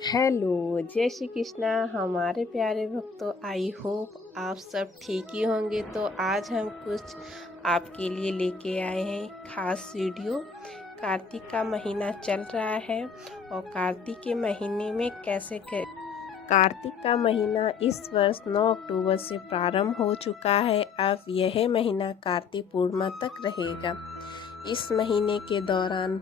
Hello, जय श्री कृष्णा हमारे प्यारे भक्तों। आई होप आप सब ठीक ही होंगे। तो आज हम कुछ आपके लिए लेके आए हैं खास वीडियो। कार्तिक का महीना चल रहा है और कार्तिक के महीने में कार्तिक का महीना इस वर्ष 9 अक्टूबर से प्रारंभ हो चुका है। अब यह महीना कार्तिक पूर्णिमा तक रहेगा। इस महीने के दौरान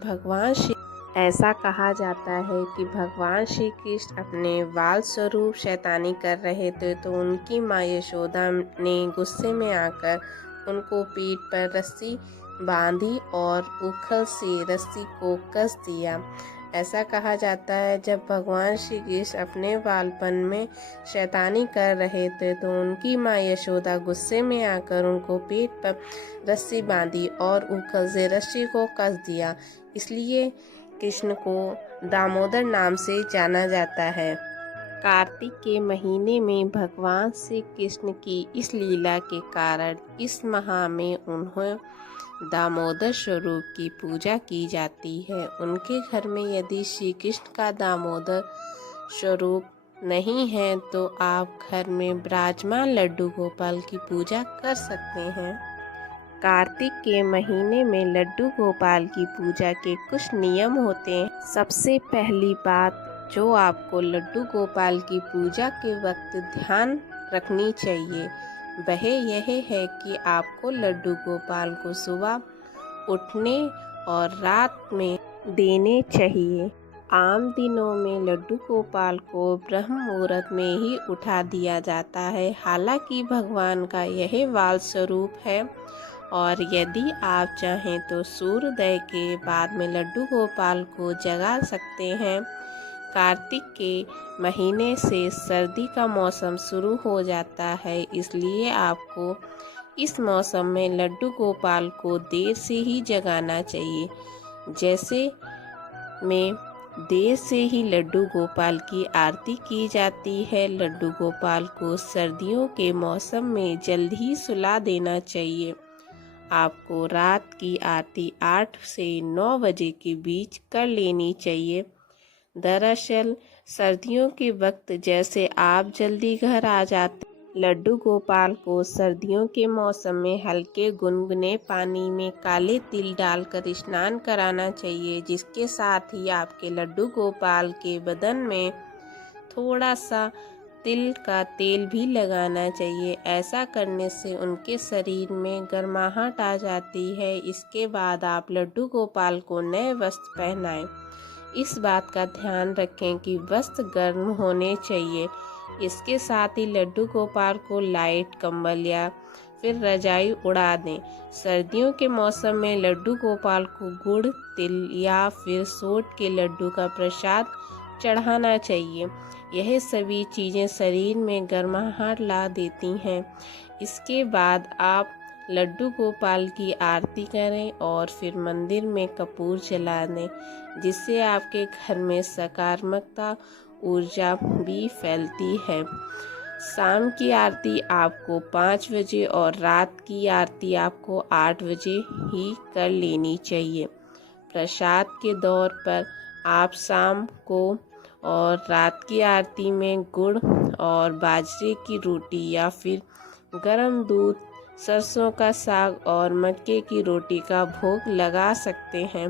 ऐसा कहा जाता है कि भगवान श्री कृष्ण अपने बाल स्वरूप शैतानी कर रहे थे, तो उनकी माँ यशोदा ने गुस्से में आकर उनको पीठ पर रस्सी बांधी और उखल से रस्सी को कस दिया। ऐसा कहा जाता है जब भगवान श्री कृष्ण अपने बालपन में शैतानी कर रहे थे, तो उनकी माँ यशोदा गुस्से में आकर उनको पीठ पर रस्सी बांधी और उखल से रस्सी को कस दिया। इसलिए कृष्ण को दामोदर नाम से जाना जाता है। कार्तिक के महीने में भगवान श्री कृष्ण की इस लीला के कारण इस माह में उन्हें दामोदर स्वरूप की पूजा की जाती है। उनके घर में यदि श्री कृष्ण का दामोदर स्वरूप नहीं है तो आप घर में विराजमान लड्डू गोपाल की पूजा कर सकते हैं। कार्तिक के महीने में लड्डू गोपाल की पूजा के कुछ नियम होते हैं। सबसे पहली बात जो आपको लड्डू गोपाल की पूजा के वक्त ध्यान रखनी चाहिए वह यह है कि आपको लड्डू गोपाल को सुबह उठने और रात में देने चाहिए। आम दिनों में लड्डू गोपाल को ब्रह्म मुहूर्त में ही उठा दिया जाता है। हालांकि भगवान का यह बाल स्वरूप है और यदि आप चाहें तो सूर्योदय के बाद में लड्डू गोपाल को जगा सकते हैं। कार्तिक के महीने से सर्दी का मौसम शुरू हो जाता है, इसलिए आपको इस मौसम में लड्डू गोपाल को देर से ही जगाना चाहिए। जैसे में देर से ही लड्डू गोपाल की आरती की जाती है। लड्डू गोपाल को सर्दियों के मौसम में जल्द ही सुला देना चाहिए। आपको रात की आरती 8 से 9 बजे के बीच कर लेनी चाहिए। दरअसल सर्दियों के वक्त जैसे आप जल्दी घर आ जाते, लड्डू गोपाल को सर्दियों के मौसम में हल्के गुनगुने पानी में काले तिल डालकर स्नान कराना चाहिए, जिसके साथ ही आपके लड्डू गोपाल के बदन में थोड़ा सा तिल का तेल भी लगाना चाहिए। ऐसा करने से उनके शरीर में गर्माहट आ जाती है। इसके बाद आप लड्डू गोपाल को नए वस्त्र पहनाएं। इस बात का ध्यान रखें कि वस्त्र गर्म होने चाहिए। इसके साथ ही लड्डू गोपाल को लाइट कंबल या फिर रजाई उड़ा दें। सर्दियों के मौसम में लड्डू गोपाल को गुड़, तिल या फिर सोट के लड्डू का प्रसाद चढ़ाना चाहिए। यह सभी चीज़ें शरीर में गर्माहट ला देती हैं। इसके बाद आप लड्डू गोपाल की आरती करें और फिर मंदिर में कपूर जला दें, जिससे आपके घर में सकारात्मकता ऊर्जा भी फैलती है। शाम की आरती आपको 5 बजे और रात की आरती आपको 8 बजे ही कर लेनी चाहिए। प्रसाद के दौर पर आप शाम को और रात की आरती में गुड़ और बाजरे की रोटी या फिर गरम दूध, सरसों का साग और मक्के की रोटी का भोग लगा सकते हैं।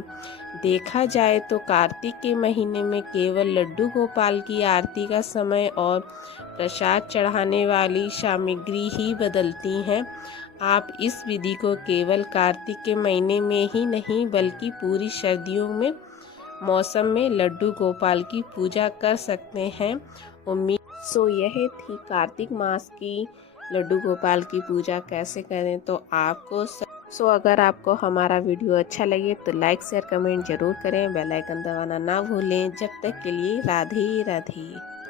देखा जाए तो कार्तिक के महीने में केवल लड्डू गोपाल की आरती का समय और प्रसाद चढ़ाने वाली सामग्री ही बदलती हैं। आप इस विधि को केवल कार्तिक के महीने में ही नहीं बल्कि पूरी सर्दियों में मौसम में लड्डू गोपाल की पूजा कर सकते हैं। यह थी कार्तिक मास की लड्डू गोपाल की पूजा कैसे करें। तो अगर आपको हमारा वीडियो अच्छा लगे तो लाइक शेयर कमेंट जरूर करें। बेल आइकन दबाना ना भूलें। जब तक के लिए राधे राधे।